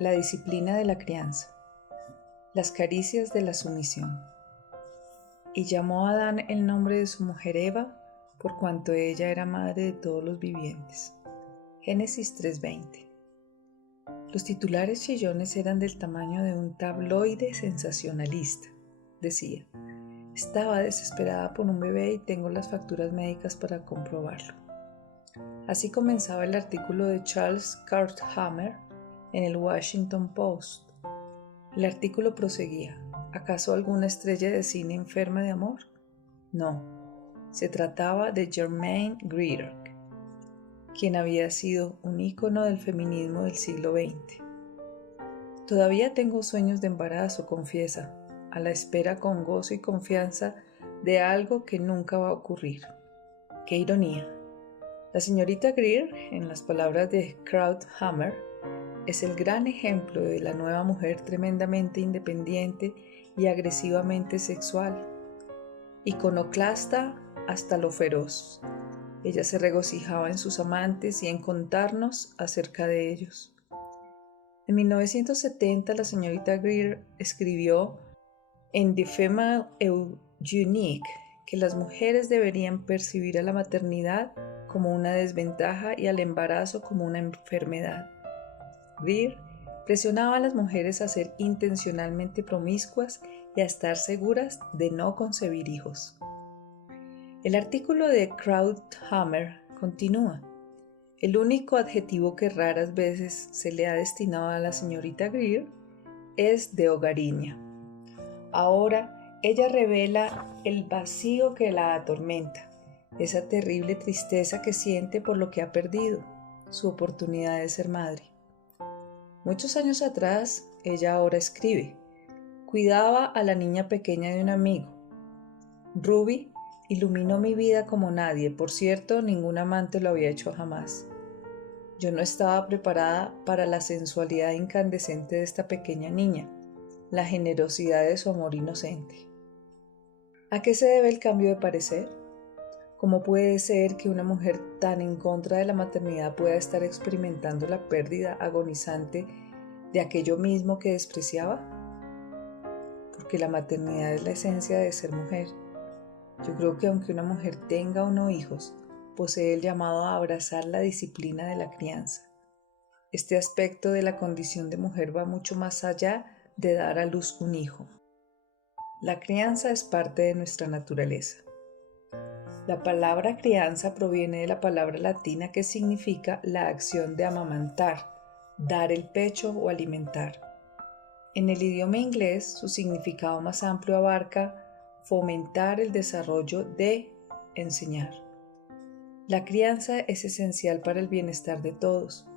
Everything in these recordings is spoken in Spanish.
La disciplina de la crianza. Las caricias de la sumisión. Y llamó a Adán el nombre de su mujer Eva, por cuanto ella era madre de todos los vivientes. Génesis 3:20. Los titulares chillones eran del tamaño de un tabloide sensacionalista. Decía: estaba desesperada por un bebé y tengo las facturas médicas para comprobarlo. Así comenzaba el artículo de Charles Krauthammer en el Washington Post. El artículo proseguía: ¿acaso alguna estrella de cine enferma de amor? No, se trataba de Germaine Greer, quien había sido un ícono del feminismo del siglo XX. Todavía tengo sueños de embarazo, confiesa, a la espera con gozo y confianza de algo que nunca va a ocurrir. ¡Qué ironía! La señorita Greer, en las palabras de Krauthammer, es el gran ejemplo de la nueva mujer tremendamente independiente y agresivamente sexual, iconoclasta hasta lo feroz. Ella se regocijaba en sus amantes y en contarnos acerca de ellos. En 1970 la señorita Greer escribió en The Female Eugenic que las mujeres deberían percibir a la maternidad como una desventaja y al embarazo como una enfermedad. Greer presionaba a las mujeres a ser intencionalmente promiscuas y a estar seguras de no concebir hijos. El artículo de Krauthammer continúa. El único adjetivo que raras veces se le ha destinado a la señorita Greer es de hogareña. Ahora ella revela el vacío que la atormenta, esa terrible tristeza que siente por lo que ha perdido, su oportunidad de ser madre. Muchos años atrás, ella ahora escribe: cuidaba a la niña pequeña de un amigo. Ruby iluminó mi vida como nadie, por cierto, ningún amante lo había hecho jamás. Yo no estaba preparada para la sensualidad incandescente de esta pequeña niña, la generosidad de su amor inocente. ¿A qué se debe el cambio de parecer? ¿Cómo puede ser que una mujer tan en contra de la maternidad pueda estar experimentando la pérdida agonizante de aquello mismo que despreciaba? Porque la maternidad es la esencia de ser mujer. Yo creo que aunque una mujer tenga o no hijos, posee el llamado a abrazar la disciplina de la crianza. Este aspecto de la condición de mujer va mucho más allá de dar a luz un hijo. La crianza es parte de nuestra naturaleza. La palabra crianza proviene de la palabra latina que significa la acción de amamantar, dar el pecho o alimentar. En el idioma inglés, su significado más amplio abarca fomentar el desarrollo de enseñar. La crianza es esencial para el bienestar de todos.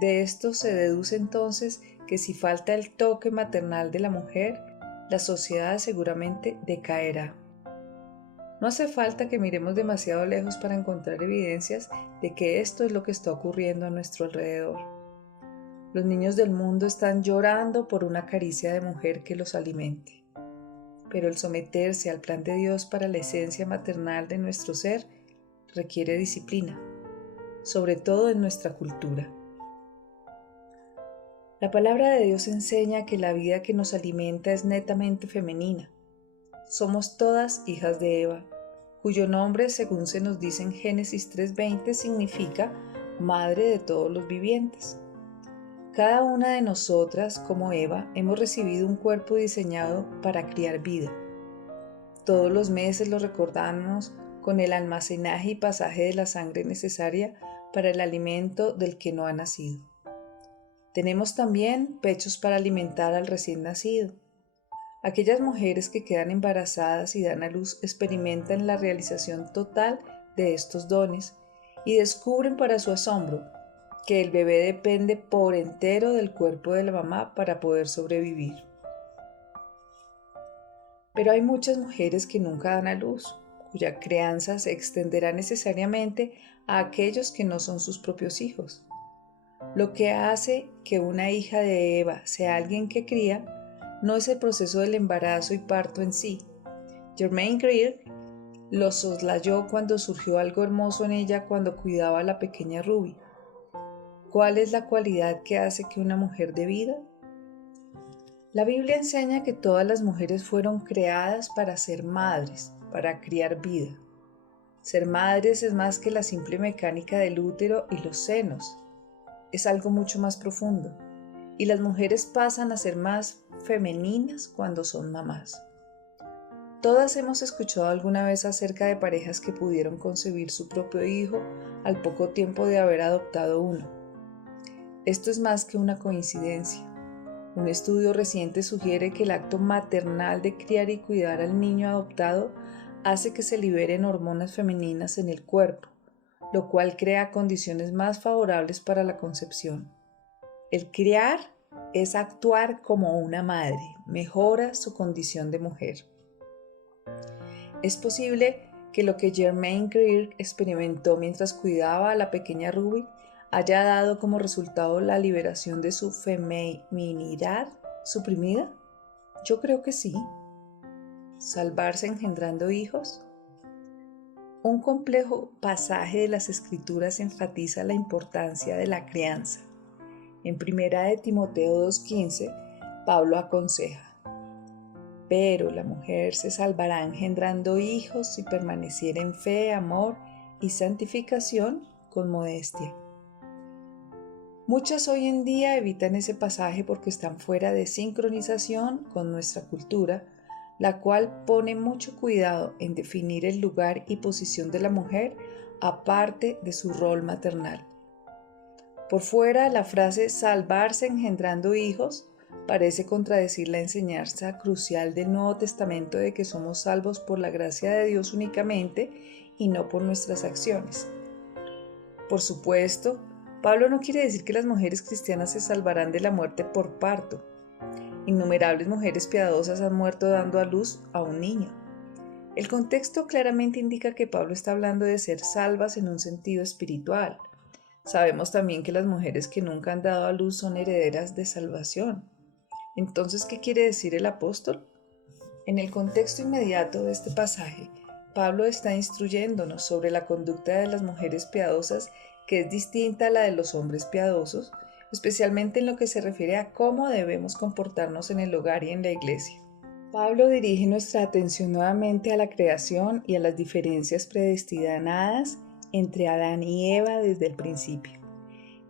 De esto se deduce entonces que si falta el toque maternal de la mujer, la sociedad seguramente decaerá. No hace falta que miremos demasiado lejos para encontrar evidencias de que esto es lo que está ocurriendo a nuestro alrededor. Los niños del mundo están llorando por una caricia de mujer que los alimente. Pero el someterse al plan de Dios para la esencia maternal de nuestro ser requiere disciplina, sobre todo en nuestra cultura. La palabra de Dios enseña que la vida que nos alimenta es netamente femenina. Somos todas hijas de Eva, cuyo nombre, según se nos dice en Génesis 3:20, significa madre de todos los vivientes. Cada una de nosotras, como Eva, hemos recibido un cuerpo diseñado para criar vida. Todos los meses lo recordamos con el almacenaje y pasaje de la sangre necesaria para el alimento del que no ha nacido. Tenemos también pechos para alimentar al recién nacido. Aquellas mujeres que quedan embarazadas y dan a luz experimentan la realización total de estos dones y descubren para su asombro que el bebé depende por entero del cuerpo de la mamá para poder sobrevivir. Pero hay muchas mujeres que nunca dan a luz, cuya crianza se extenderá necesariamente a aquellos que no son sus propios hijos. Lo que hace que una hija de Eva sea alguien que cría no es el proceso del embarazo y parto en sí. Germaine Greer lo soslayó cuando surgió algo hermoso en ella cuando cuidaba a la pequeña Ruby. ¿Cuál es la cualidad que hace que una mujer dé vida? La Biblia enseña que todas las mujeres fueron creadas para ser madres, para criar vida. Ser madres es más que la simple mecánica del útero y los senos. Es algo mucho más profundo. Y las mujeres pasan a ser más femeninas cuando son mamás. Todas hemos escuchado alguna vez acerca de parejas que pudieron concebir su propio hijo al poco tiempo de haber adoptado uno. Esto es más que una coincidencia. Un estudio reciente sugiere que el acto maternal de criar y cuidar al niño adoptado hace que se liberen hormonas femeninas en el cuerpo, lo cual crea condiciones más favorables para la concepción. El criar es actuar como una madre, mejora su condición de mujer. Es posible que lo que Germaine Greer experimentó mientras cuidaba a la pequeña Ruby haya dado como resultado la liberación de su feminidad suprimida. Yo creo que sí. ¿Salvarse engendrando hijos? Un complejo pasaje de las Escrituras enfatiza la importancia de la crianza. En 1 de Timoteo 2:15, Pablo aconseja: pero la mujer se salvará engendrando hijos si permaneciera en fe, amor y santificación con modestia. Muchas hoy en día evitan ese pasaje porque están fuera de sincronización con nuestra cultura, la cual pone mucho cuidado en definir el lugar y posición de la mujer aparte de su rol maternal. Por fuera, la frase salvarse engendrando hijos parece contradecir la enseñanza crucial del Nuevo Testamento de que somos salvos por la gracia de Dios únicamente y no por nuestras acciones. Por supuesto, Pablo no quiere decir que las mujeres cristianas se salvarán de la muerte por parto. Innumerables mujeres piadosas han muerto dando a luz a un niño. El contexto claramente indica que Pablo está hablando de ser salvas en un sentido espiritual. Sabemos también que las mujeres que nunca han dado a luz son herederas de salvación. Entonces, ¿qué quiere decir el apóstol? En el contexto inmediato de este pasaje, Pablo está instruyéndonos sobre la conducta de las mujeres piadosas, que es distinta a la de los hombres piadosos, especialmente en lo que se refiere a cómo debemos comportarnos en el hogar y en la iglesia. Pablo dirige nuestra atención nuevamente a la creación y a las diferencias predestinadas entre Adán y Eva desde el principio.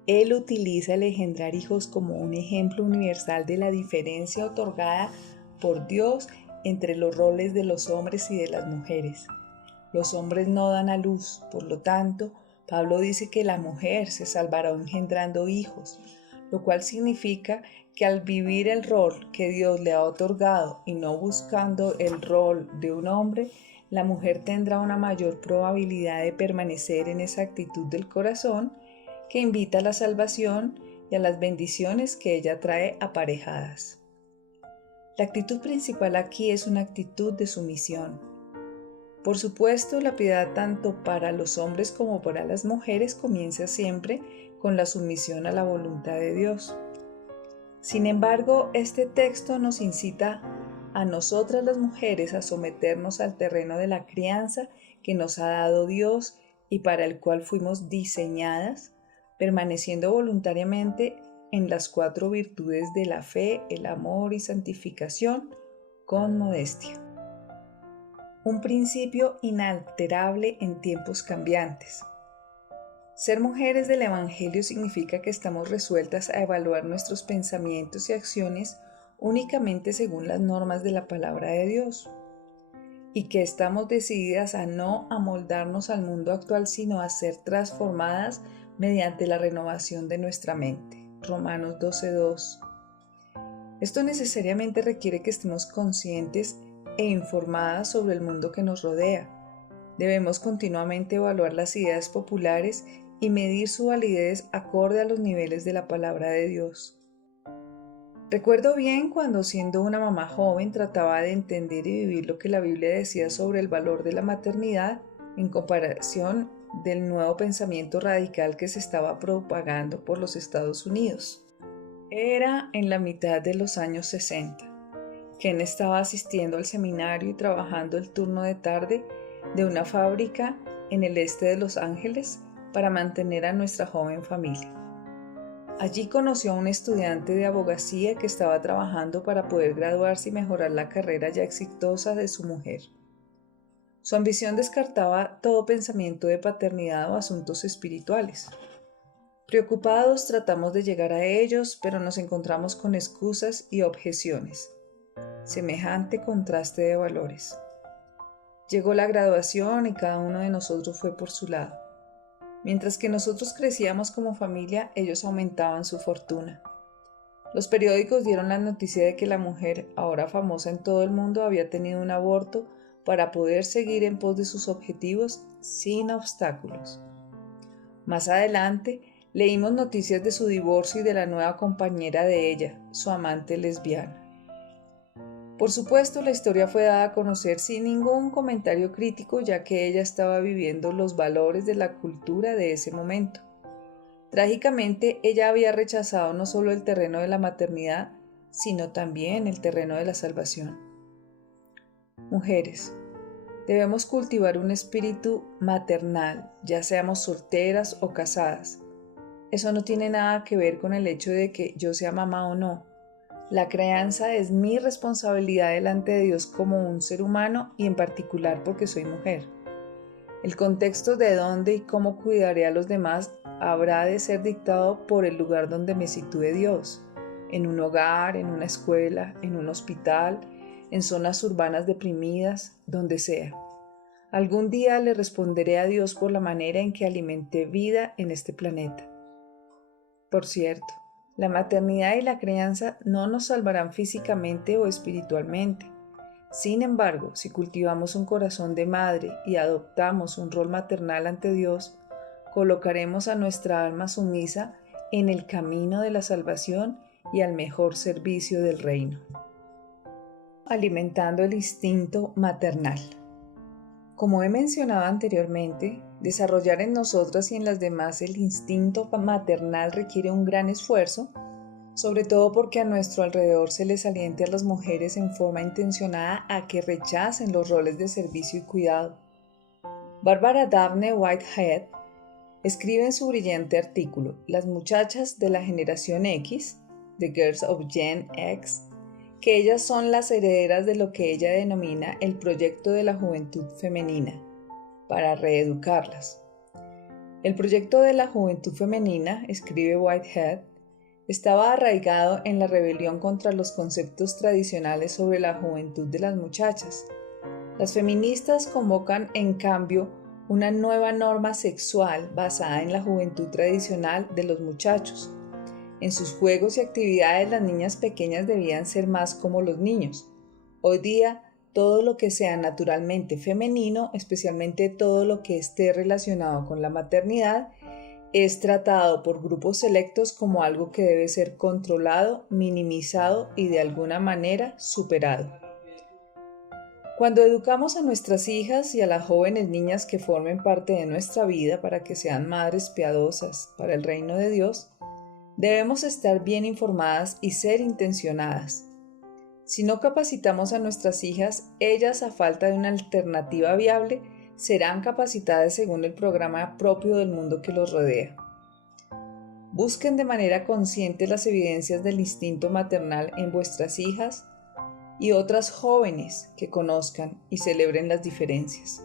Él utiliza el engendrar hijos como un ejemplo universal de la diferencia otorgada por Dios entre los roles de los hombres y de las mujeres. Los hombres no dan a luz, por lo tanto, Pablo dice que la mujer se salvará engendrando hijos, lo cual significa que al vivir el rol que Dios le ha otorgado y no buscando el rol de un hombre, la mujer tendrá una mayor probabilidad de permanecer en esa actitud del corazón que invita a la salvación y a las bendiciones que ella trae aparejadas. La actitud principal aquí es una actitud de sumisión. Por supuesto, la piedad tanto para los hombres como para las mujeres comienza siempre con la sumisión a la voluntad de Dios. Sin embargo, este texto nos incita a nosotras las mujeres a someternos al terreno de la crianza que nos ha dado Dios y para el cual fuimos diseñadas, permaneciendo voluntariamente en las 4 virtudes de la fe, el amor y santificación con modestia. Un principio inalterable en tiempos cambiantes. Ser mujeres del Evangelio significa que estamos resueltas a evaluar nuestros pensamientos y acciones únicamente según las normas de la palabra de Dios, y que estamos decididas a no amoldarnos al mundo actual, sino a ser transformadas mediante la renovación de nuestra mente. Romanos 12:2. Esto necesariamente requiere que estemos conscientes e informadas sobre el mundo que nos rodea. Debemos continuamente evaluar las ideas populares y medir su validez acorde a los niveles de la palabra de Dios. Recuerdo bien cuando, siendo una mamá joven, trataba de entender y vivir lo que la Biblia decía sobre el valor de la maternidad en comparación del nuevo pensamiento radical que se estaba propagando por los Estados Unidos. Era en la mitad de los años 60. Ken estaba asistiendo al seminario y trabajando el turno de tarde de una fábrica en el este de Los Ángeles para mantener a nuestra joven familia. Allí conoció a un estudiante de abogacía que estaba trabajando para poder graduarse y mejorar la carrera ya exitosa de su mujer. Su ambición descartaba todo pensamiento de paternidad o asuntos espirituales. Preocupados tratamos de llegar a ellos, pero nos encontramos con excusas y objeciones. Semejante contraste de valores. Llegó la graduación y cada uno de nosotros fue por su lado. Mientras que nosotros crecíamos como familia, ellos aumentaban su fortuna. Los periódicos dieron la noticia de que la mujer, ahora famosa en todo el mundo, había tenido un aborto para poder seguir en pos de sus objetivos sin obstáculos. Más adelante, leímos noticias de su divorcio y de la nueva compañera de ella, su amante lesbiana. Por supuesto, la historia fue dada a conocer sin ningún comentario crítico, ya que ella estaba viviendo los valores de la cultura de ese momento. Trágicamente, ella había rechazado no solo el terreno de la maternidad, sino también el terreno de la salvación. Mujeres, debemos cultivar un espíritu maternal, ya seamos solteras o casadas. Eso no tiene nada que ver con el hecho de que yo sea mamá o no. La crianza es mi responsabilidad delante de Dios como un ser humano y en particular porque soy mujer. El contexto de dónde y cómo cuidaré a los demás habrá de ser dictado por el lugar donde me sitúe Dios, en un hogar, en una escuela, en un hospital, en zonas urbanas deprimidas, donde sea. Algún día le responderé a Dios por la manera en que alimenté vida en este planeta. Por cierto, la maternidad y la crianza no nos salvarán físicamente o espiritualmente. Sin embargo, si cultivamos un corazón de madre y adoptamos un rol maternal ante Dios, colocaremos a nuestra alma sumisa en el camino de la salvación y al mejor servicio del reino. Alimentando el instinto maternal. Como he mencionado anteriormente, desarrollar en nosotras y en las demás el instinto maternal requiere un gran esfuerzo, sobre todo porque a nuestro alrededor se les aliente a las mujeres en forma intencionada a que rechacen los roles de servicio y cuidado. Barbara Daphne Whitehead escribe en su brillante artículo Las muchachas de la generación X, The Girls of Gen X, que ellas son las herederas de lo que ella denomina el proyecto de la juventud femenina, para reeducarlas. El proyecto de la juventud femenina, escribe Whitehead, estaba arraigado en la rebelión contra los conceptos tradicionales sobre la juventud de las muchachas. Las feministas convocan, en cambio, una nueva norma sexual basada en la juventud tradicional de los muchachos. En sus juegos y actividades las niñas pequeñas debían ser más como los niños. Hoy día, todo lo que sea naturalmente femenino, especialmente todo lo que esté relacionado con la maternidad, es tratado por grupos selectos como algo que debe ser controlado, minimizado y de alguna manera superado. Cuando educamos a nuestras hijas y a las jóvenes niñas que formen parte de nuestra vida para que sean madres piadosas para el reino de Dios, debemos estar bien informadas y ser intencionadas. Si no capacitamos a nuestras hijas, ellas, a falta de una alternativa viable, serán capacitadas según el programa propio del mundo que los rodea. Busquen de manera consciente las evidencias del instinto maternal en vuestras hijas y otras jóvenes que conozcan y celebren las diferencias.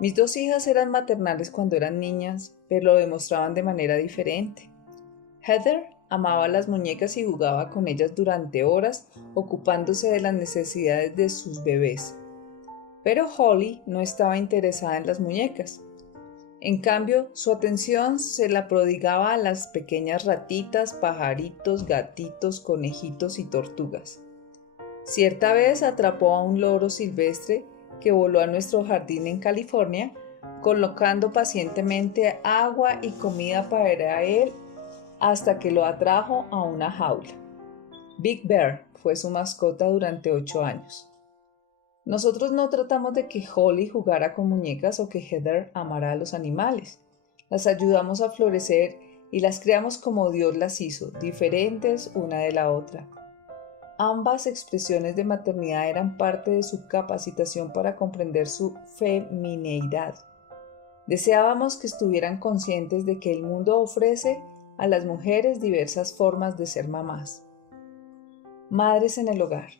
Mis dos hijas eran maternales cuando eran niñas, pero lo demostraban de manera diferente. Heather amaba las muñecas y jugaba con ellas durante horas, ocupándose de las necesidades de sus bebés. Pero Holly no estaba interesada en las muñecas. En cambio, su atención se la prodigaba a las pequeñas ratitas, pajaritos, gatitos, conejitos y tortugas. Cierta vez atrapó a un loro silvestre que voló a nuestro jardín en California, colocando pacientemente agua y comida para él hasta que lo atrajo a una jaula. Big Bear fue su mascota durante 8 años. Nosotros no tratamos de que Holly jugara con muñecas o que Heather amara a los animales. Las ayudamos a florecer y las creamos como Dios las hizo, diferentes una de la otra. Ambas expresiones de maternidad eran parte de su capacitación para comprender su femineidad. Deseábamos que estuvieran conscientes de que el mundo ofrece a las mujeres diversas formas de ser mamás. Madres en el hogar.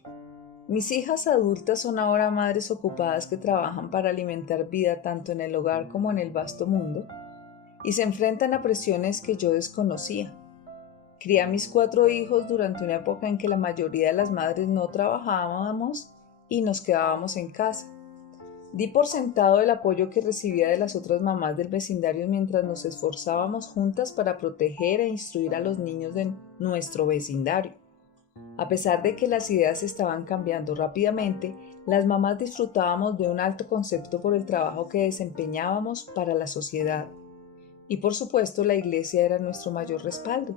Mis hijas adultas son ahora madres ocupadas que trabajan para alimentar vida tanto en el hogar como en el vasto mundo y se enfrentan a presiones que yo desconocía. Crié a mis 4 hijos durante una época en que la mayoría de las madres no trabajábamos y nos quedábamos en casa. Di por sentado el apoyo que recibía de las otras mamás del vecindario mientras nos esforzábamos juntas para proteger e instruir a los niños de nuestro vecindario. A pesar de que las ideas estaban cambiando rápidamente, las mamás disfrutábamos de un alto concepto por el trabajo que desempeñábamos para la sociedad. Y por supuesto, la iglesia era nuestro mayor respaldo.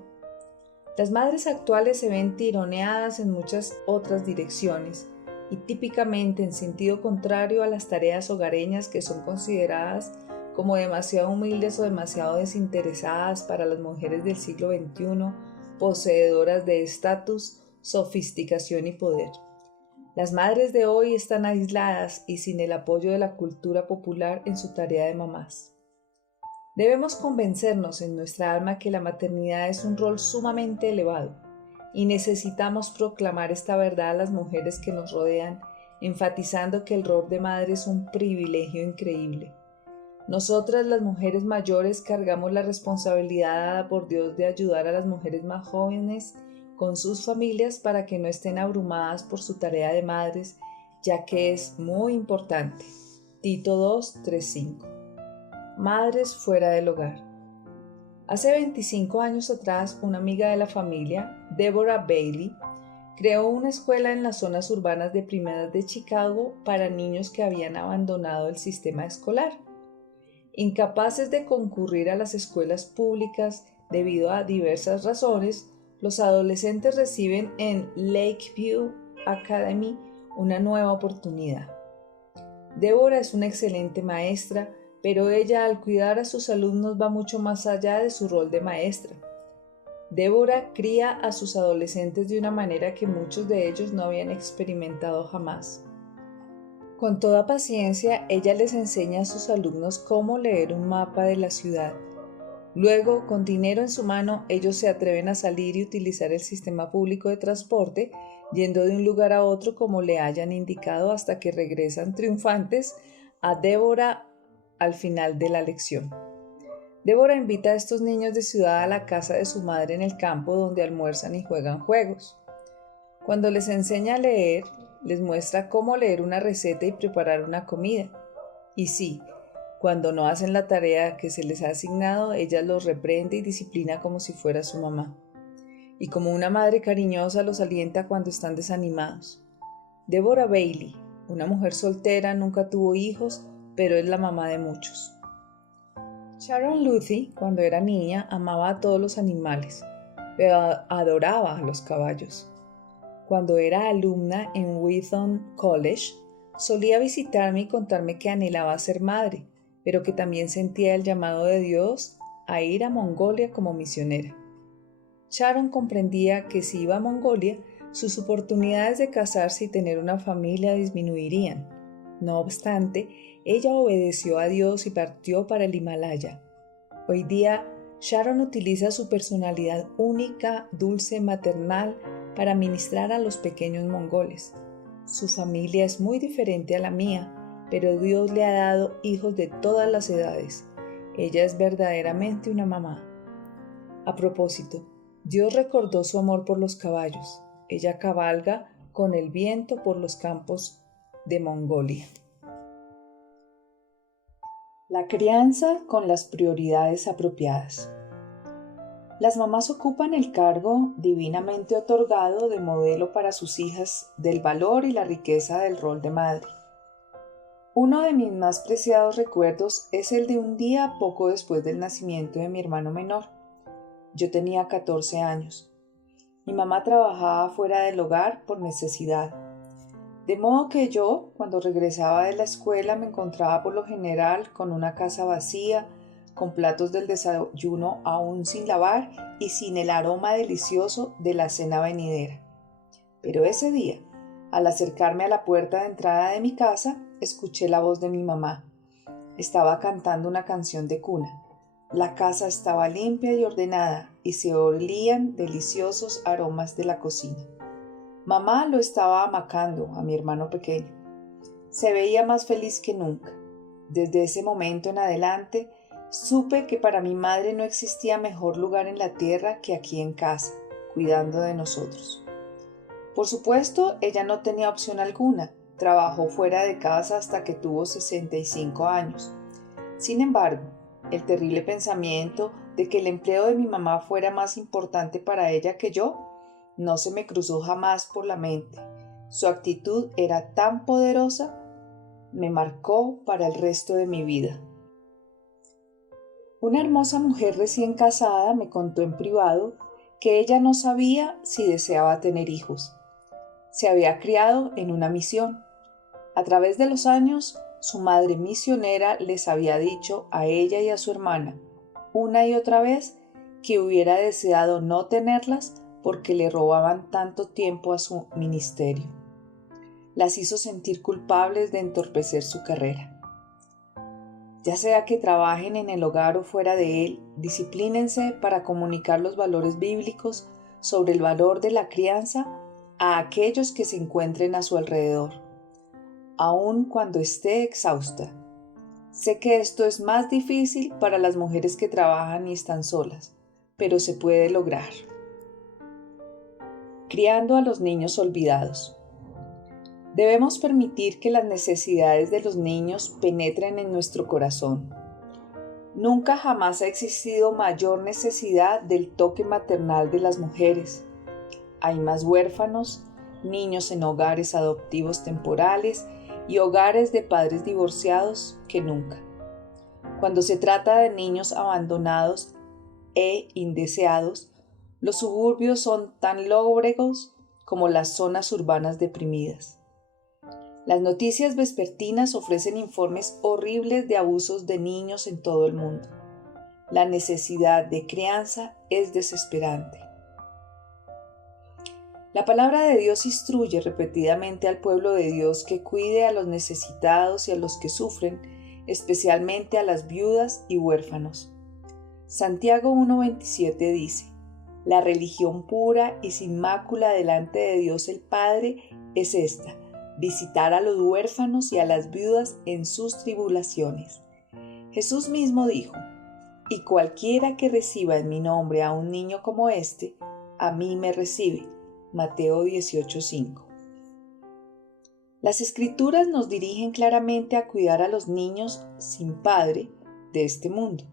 Las madres actuales se ven tironeadas en muchas otras direcciones y típicamente en sentido contrario a las tareas hogareñas que son consideradas como demasiado humildes o demasiado desinteresadas para las mujeres del siglo XXI, poseedoras de estatus, sofisticación y poder. Las madres de hoy están aisladas y sin el apoyo de la cultura popular en su tarea de mamás. Debemos convencernos en nuestra alma que la maternidad es un rol sumamente elevado y necesitamos proclamar esta verdad a las mujeres que nos rodean, enfatizando que el rol de madre es un privilegio increíble. Nosotras, las mujeres mayores, cargamos la responsabilidad dada por Dios de ayudar a las mujeres más jóvenes con sus familias para que no estén abrumadas por su tarea de madres, ya que es muy importante. Tito 2, 3, 5. Madres fuera del hogar. Hace 25 años atrás, una amiga de la familia, Deborah Bailey, creó una escuela en las zonas urbanas deprimidas de Chicago para niños que habían abandonado el sistema escolar. Incapaces de concurrir a las escuelas públicas debido a diversas razones, los adolescentes reciben en Lakeview Academy una nueva oportunidad. Deborah es una excelente maestra, pero ella al cuidar a sus alumnos va mucho más allá de su rol de maestra. Deborah cría a sus adolescentes de una manera que muchos de ellos no habían experimentado jamás. Con toda paciencia, ella les enseña a sus alumnos cómo leer un mapa de la ciudad. Luego, con dinero en su mano, ellos se atreven a salir y utilizar el sistema público de transporte, yendo de un lugar a otro como le hayan indicado hasta que regresan triunfantes a Deborah al final de la lección. Deborah invita a estos niños de ciudad a la casa de su madre en el campo donde almuerzan y juegan juegos. Cuando les enseña a leer, les muestra cómo leer una receta y preparar una comida. Y sí, cuando no hacen la tarea que se les ha asignado, ella los reprende y disciplina como si fuera su mamá. Y como una madre cariñosa los alienta cuando están desanimados. Deborah Bailey, una mujer soltera, nunca tuvo hijos, pero es la mamá de muchos. Sharon Luthi, cuando era niña, amaba a todos los animales, pero adoraba a los caballos. Cuando era alumna en Wheaton College, solía visitarme y contarme que anhelaba ser madre, pero que también sentía el llamado de Dios a ir a Mongolia como misionera. Sharon comprendía que si iba a Mongolia, sus oportunidades de casarse y tener una familia disminuirían. No obstante, ella obedeció a Dios y partió para el Himalaya. Hoy día, Sharon utiliza su personalidad única, dulce, maternal para ministrar a los pequeños mongoles. Su familia es muy diferente a la mía, pero Dios le ha dado hijos de todas las edades. Ella es verdaderamente una mamá. A propósito, Dios recordó su amor por los caballos. Ella cabalga con el viento por los campos de Mongolia. La crianza con las prioridades apropiadas. Las mamás ocupan el cargo divinamente otorgado de modelo para sus hijas del valor y la riqueza del rol de madre. Uno de mis más preciados recuerdos es el de un día poco después del nacimiento de mi hermano menor. Yo tenía 14 años. Mi mamá trabajaba fuera del hogar por necesidad. De modo que yo, cuando regresaba de la escuela, me encontraba por lo general con una casa vacía, con platos del desayuno aún sin lavar y sin el aroma delicioso de la cena venidera. Pero ese día, al acercarme a la puerta de entrada de mi casa, escuché la voz de mi mamá. Estaba cantando una canción de cuna. La casa estaba limpia y ordenada y se olían deliciosos aromas de la cocina. Mamá lo estaba amacando a mi hermano pequeño. Se veía más feliz que nunca. Desde ese momento en adelante, supe que para mi madre no existía mejor lugar en la tierra que aquí en casa, cuidando de nosotros. Por supuesto, ella no tenía opción alguna. Trabajó fuera de casa hasta que tuvo 65 años. Sin embargo, el terrible pensamiento de que el empleo de mi mamá fuera más importante para ella que yo no se me cruzó jamás por la mente. Su actitud era tan poderosa, me marcó para el resto de mi vida. Una hermosa mujer recién casada me contó en privado que ella no sabía si deseaba tener hijos. Se había criado en una misión. A través de los años, su madre misionera les había dicho a ella y a su hermana, una y otra vez, que hubiera deseado no tenerlas porque le robaban tanto tiempo a su ministerio. Las hizo sentir culpables de entorpecer su carrera. Ya sea que trabajen en el hogar o fuera de él, disciplínense para comunicar los valores bíblicos sobre el valor de la crianza a aquellos que se encuentren a su alrededor, aun cuando esté exhausta. Sé que esto es más difícil para las mujeres que trabajan y están solas, pero se puede lograr. Criando a los niños olvidados. Debemos permitir que las necesidades de los niños penetren en nuestro corazón. Nunca jamás ha existido mayor necesidad del toque maternal de las mujeres. Hay más huérfanos, niños en hogares adoptivos temporales y hogares de padres divorciados que nunca. Cuando se trata de niños abandonados e indeseados, los suburbios son tan lóbregos como las zonas urbanas deprimidas. Las noticias vespertinas ofrecen informes horribles de abusos de niños en todo el mundo. La necesidad de crianza es desesperante. La palabra de Dios instruye repetidamente al pueblo de Dios que cuide a los necesitados y a los que sufren, especialmente a las viudas y huérfanos. Santiago 1:27 dice: La religión pura y sin mácula delante de Dios el Padre es esta: visitar a los huérfanos y a las viudas en sus tribulaciones. Jesús mismo dijo: Y cualquiera que reciba en mi nombre a un niño como este, a mí me recibe. Mateo 18:5. Las Escrituras nos dirigen claramente a cuidar a los niños sin padre de este mundo.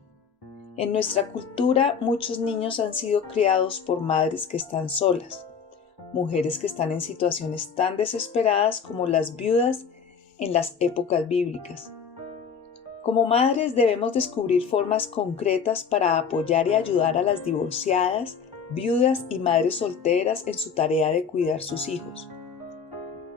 En nuestra cultura, muchos niños han sido criados por madres que están solas, mujeres que están en situaciones tan desesperadas como las viudas en las épocas bíblicas. Como madres debemos descubrir formas concretas para apoyar y ayudar a las divorciadas, viudas y madres solteras en su tarea de cuidar sus hijos.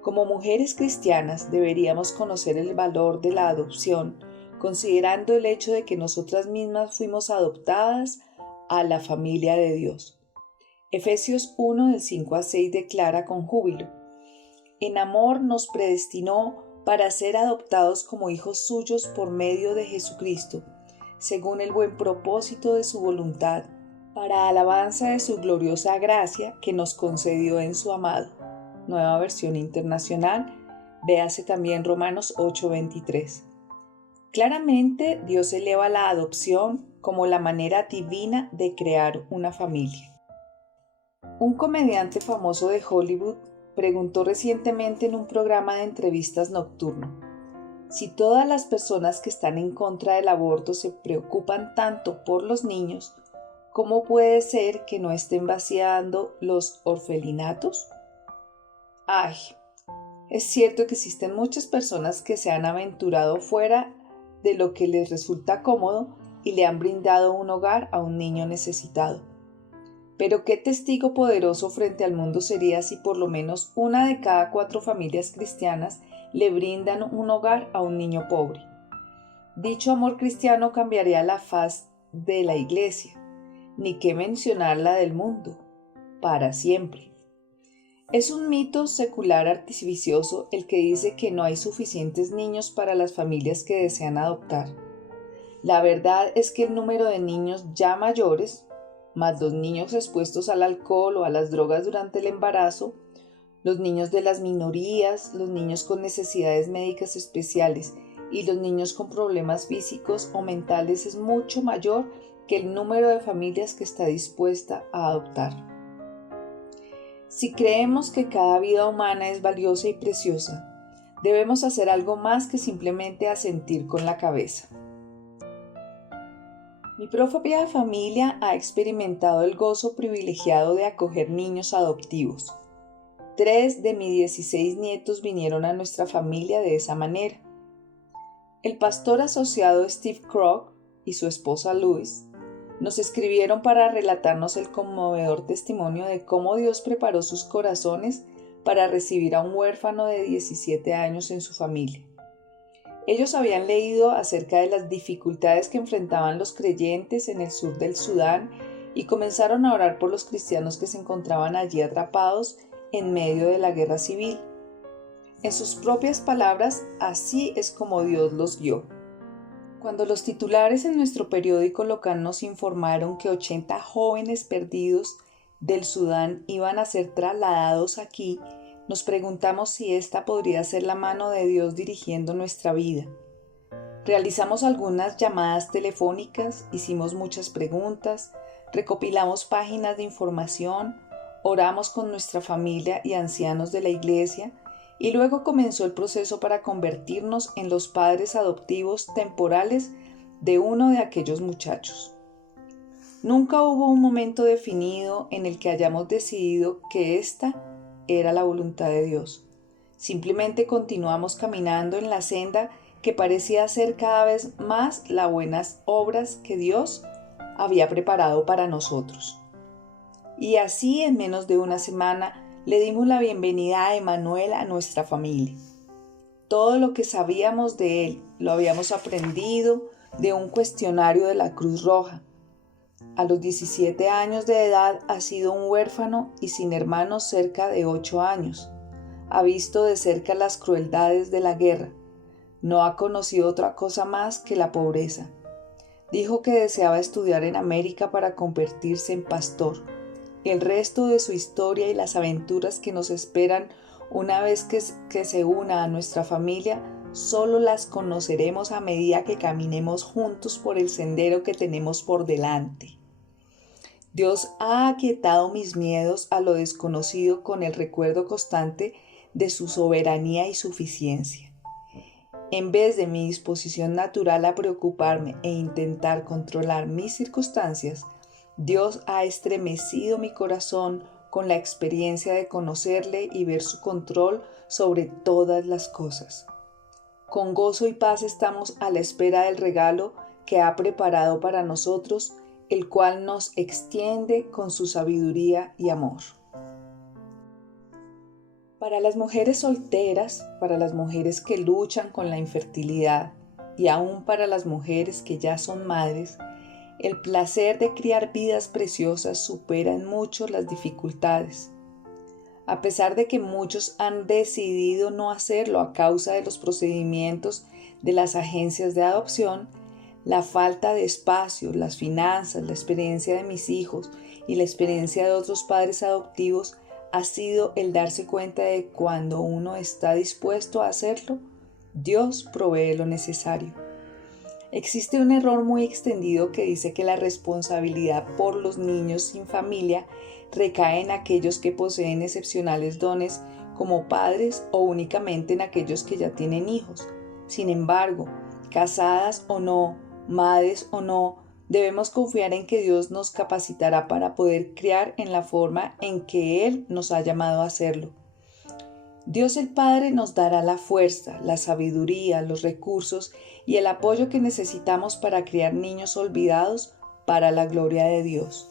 Como mujeres cristianas deberíamos conocer el valor de la adopción, considerando el hecho de que nosotras mismas fuimos adoptadas a la familia de Dios. Efesios 1 del 5 al 6 declara con júbilo: En amor nos predestinó para ser adoptados como hijos suyos por medio de Jesucristo, según el buen propósito de su voluntad, para alabanza de su gloriosa gracia que nos concedió en su amado. Nueva Versión Internacional, véase también Romanos 8:23. Claramente, Dios eleva la adopción como la manera divina de crear una familia. Un comediante famoso de Hollywood preguntó recientemente en un programa de entrevistas nocturno: si todas las personas que están en contra del aborto se preocupan tanto por los niños, ¿cómo puede ser que no estén vaciando los orfelinatos? Ay, es cierto que existen muchas personas que se han aventurado fuera de lo que les resulta cómodo y le han brindado un hogar a un niño necesitado. Pero qué testigo poderoso frente al mundo sería si por lo menos 1 de cada 4 familias cristianas le brindan un hogar a un niño pobre. Dicho amor cristiano cambiaría la faz de la iglesia, ni qué mencionar la del mundo, para siempre. Es un mito secular artificioso el que dice que no hay suficientes niños para las familias que desean adoptar. La verdad es que el número de niños ya mayores, más los niños expuestos al alcohol o a las drogas durante el embarazo, los niños de las minorías, los niños con necesidades médicas especiales y los niños con problemas físicos o mentales es mucho mayor que el número de familias que está dispuesta a adoptar. Si creemos que cada vida humana es valiosa y preciosa, debemos hacer algo más que simplemente asentir con la cabeza. Mi propia familia ha experimentado el gozo privilegiado de acoger niños adoptivos. 3 de mis 16 nietos vinieron a nuestra familia de esa manera. El pastor asociado Steve Kroc y su esposa Louise nos escribieron para relatarnos el conmovedor testimonio de cómo Dios preparó sus corazones para recibir a un huérfano de 17 años en su familia. Ellos habían leído acerca de las dificultades que enfrentaban los creyentes en el sur del Sudán y comenzaron a orar por los cristianos que se encontraban allí atrapados en medio de la guerra civil. En sus propias palabras, así es como Dios los guió. Cuando los titulares en nuestro periódico local nos informaron que 80 jóvenes perdidos del Sudán iban a ser trasladados aquí, nos preguntamos si esta podría ser la mano de Dios dirigiendo nuestra vida. Realizamos algunas llamadas telefónicas, hicimos muchas preguntas, recopilamos páginas de información, oramos con nuestra familia y ancianos de la iglesia y luego comenzó el proceso para convertirnos en los padres adoptivos temporales de uno de aquellos muchachos. Nunca hubo un momento definido en el que hayamos decidido que esta era la voluntad de Dios. Simplemente continuamos caminando en la senda que parecía ser cada vez más las buenas obras que Dios había preparado para nosotros. Y así en menos de una semana le dimos la bienvenida a Emanuel a nuestra familia. Todo lo que sabíamos de él lo habíamos aprendido de un cuestionario de la Cruz Roja. A los 17 años de edad ha sido un huérfano y sin hermanos cerca de 8 años. Ha visto de cerca las crueldades de la guerra. No ha conocido otra cosa más que la pobreza. Dijo que deseaba estudiar en América para convertirse en pastor. El resto de su historia y las aventuras que nos esperan una vez que se una a nuestra familia, solo las conoceremos a medida que caminemos juntos por el sendero que tenemos por delante. Dios ha aquietado mis miedos a lo desconocido con el recuerdo constante de su soberanía y suficiencia. En vez de mi disposición natural a preocuparme e intentar controlar mis circunstancias, Dios ha estremecido mi corazón con la experiencia de conocerle y ver su control sobre todas las cosas. Con gozo y paz estamos a la espera del regalo que ha preparado para nosotros, el cual nos extiende con su sabiduría y amor. Para las mujeres solteras, para las mujeres que luchan con la infertilidad y aún para las mujeres que ya son madres, el placer de criar vidas preciosas supera en mucho las dificultades. A pesar de que muchos han decidido no hacerlo a causa de los procedimientos de las agencias de adopción, la falta de espacio, las finanzas, la experiencia de mis hijos y la experiencia de otros padres adoptivos ha sido el darse cuenta de que cuando uno está dispuesto a hacerlo, Dios provee lo necesario. Existe un error muy extendido que dice que la responsabilidad por los niños sin familia recae en aquellos que poseen excepcionales dones como padres o únicamente en aquellos que ya tienen hijos. Sin embargo, casadas o no, madres o no, debemos confiar en que Dios nos capacitará para poder criar en la forma en que Él nos ha llamado a hacerlo. Dios el Padre nos dará la fuerza, la sabiduría, los recursos y el apoyo que necesitamos para criar niños olvidados para la gloria de Dios.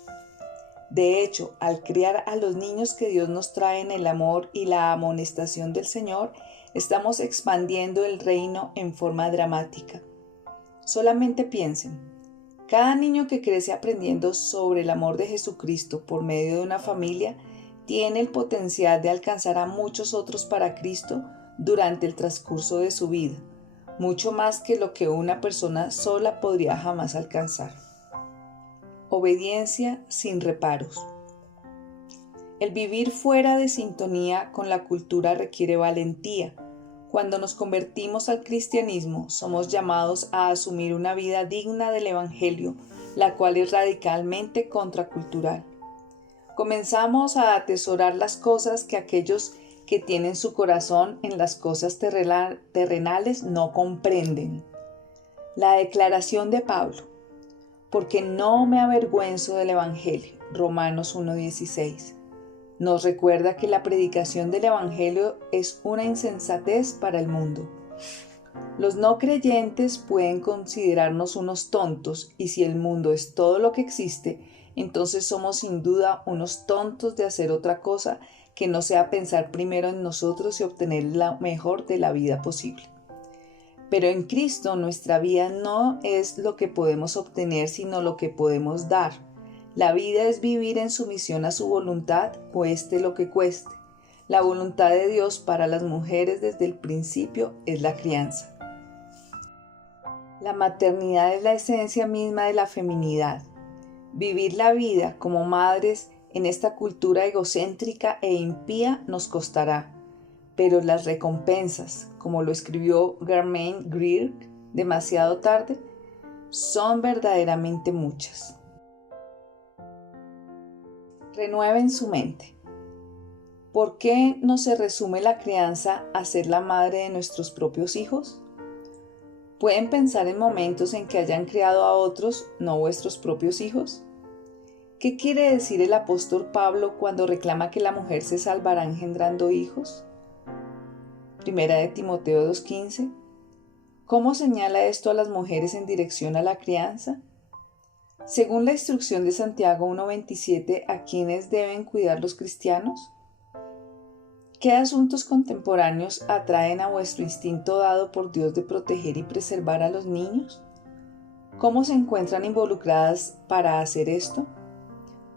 De hecho, al criar a los niños que Dios nos trae en el amor y la amonestación del Señor, estamos expandiendo el reino en forma dramática. Solamente piensen, cada niño que crece aprendiendo sobre el amor de Jesucristo por medio de una familia tiene el potencial de alcanzar a muchos otros para Cristo durante el transcurso de su vida, mucho más que lo que una persona sola podría jamás alcanzar. Obediencia sin reparos. El vivir fuera de sintonía con la cultura requiere valentía. Cuando nos convertimos al cristianismo, somos llamados a asumir una vida digna del Evangelio, la cual es radicalmente contracultural. Comenzamos a atesorar las cosas que aquellos que tienen su corazón en las cosas terrenales no comprenden. La declaración de Pablo, porque no me avergüenzo del Evangelio, Romanos 1:16, nos recuerda que la predicación del Evangelio es una insensatez para el mundo. Los no creyentes pueden considerarnos unos tontos, y si el mundo es todo lo que existe, entonces somos sin duda unos tontos de hacer otra cosa que no sea pensar primero en nosotros y obtener lo mejor de la vida posible. Pero en Cristo nuestra vida no es lo que podemos obtener, sino lo que podemos dar. La vida es vivir en sumisión a su voluntad, cueste lo que cueste. La voluntad de Dios para las mujeres desde el principio es la crianza. La maternidad es la esencia misma de la feminidad. Vivir la vida como madres en esta cultura egocéntrica e impía nos costará, pero las recompensas, como lo escribió Germaine Greer demasiado tarde, son verdaderamente muchas. Renueven su mente. ¿Por qué no se resume la crianza a ser la madre de nuestros propios hijos? ¿Pueden pensar en momentos en que hayan criado a otros, no vuestros propios hijos? ¿Qué quiere decir el apóstol Pablo cuando reclama que la mujer se salvará engendrando hijos? Primera de Timoteo 2:15. ¿Cómo señala esto a las mujeres en dirección a la crianza? Según la instrucción de Santiago 1:27, ¿a quiénes deben cuidar los cristianos? ¿Qué asuntos contemporáneos atraen a vuestro instinto dado por Dios de proteger y preservar a los niños? ¿Cómo se encuentran involucradas para hacer esto?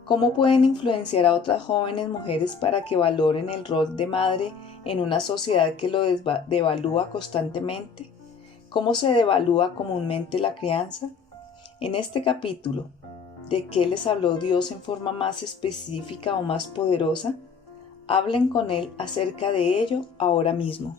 ¿Cómo pueden influenciar a otras jóvenes mujeres para que valoren el rol de madre en una sociedad que lo devalúa constantemente? ¿Cómo se devalúa comúnmente la crianza? En este capítulo, ¿de qué les habló Dios en forma más específica o más poderosa? Hablen con Él acerca de ello ahora mismo.